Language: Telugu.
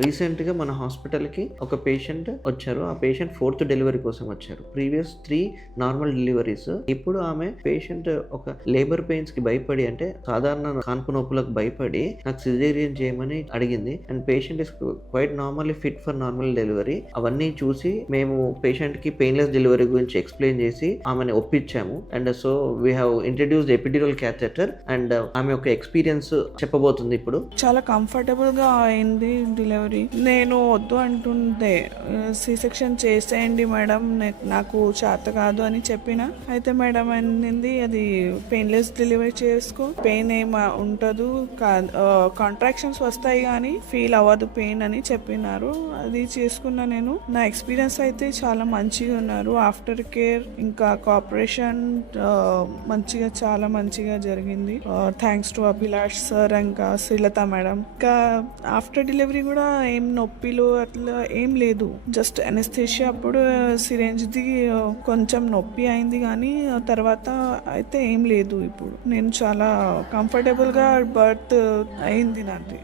రీసెంట్గా మన హాస్పిటల్కి ఒక పేషెంట్ వచ్చారు. ఆ పేషెంట్ 4th డెలివరీ కోసం వచ్చారు. Previous 3 normal deliveries. ఇప్పుడు ఆమె పేషెంట్ ఒక లేబర్ పెయిన్స్ కి భయపడి, అంటే సాధారణ కాన్పు నొప్పులకు భయపడి నాకు సిజేరియన్ చేయమని అడిగింది. And patient is quite normally fit for normal delivery. అవన్నీ చూసి మేము పేషెంట్ కి పెయిన్లెస్ డెలివరీ గురించి ఎక్స్ప్లెయిన్ చేసి ఆమెను ఒప్పించాము. And so we have introduced epidural catheter and ఆమె ఒక ఎక్స్పీరియన్స్ చెప్పబోతుంది ఇప్పుడు. చాలా కంఫర్టబుల్ గా అయింది డెలివరీ. నేను వద్దు అంటుండే, సి సెక్షన్ చేసేయండి మేడం, నాకు చేత కాదు అని చెప్పిన. అయితే మేడం అనింది అది పెయిన్లెస్ డెలివరీ చేసుకో, పెయిన్ ఏం ఉంటదు, కాంట్రాక్షన్స్ వస్తాయి కానీ ఫీల్ అవ్వదు పెయిన్ అని చెప్పినారు. అది చేసుకున్నా నేను. నా ఎక్స్పీరియన్స్ అయితే చాలా మంచిగా ఉన్నారు. ఆఫ్టర్ కేర్ ఇంకా కోఆపరేషన్ మంచిగా, చాలా మంచిగా జరిగింది. థ్యాంక్స్ టు అభిలాష్ సార్ ఇంకా శ్రీలత మేడం. ఇంకా ఆఫ్టర్ డెలివరీ కూడా ఏం నొప్పిలు అట్లా ఏం లేదు. జస్ట్ అనెస్థేషియా అప్పుడు సిరెంజ్ది కొంచెం నొప్పి అయింది కానీ తర్వాత అయితే ఏం లేదు. ఇప్పుడు నేను చాలా కంఫర్టబుల్గా బర్త్ అయింది నాది.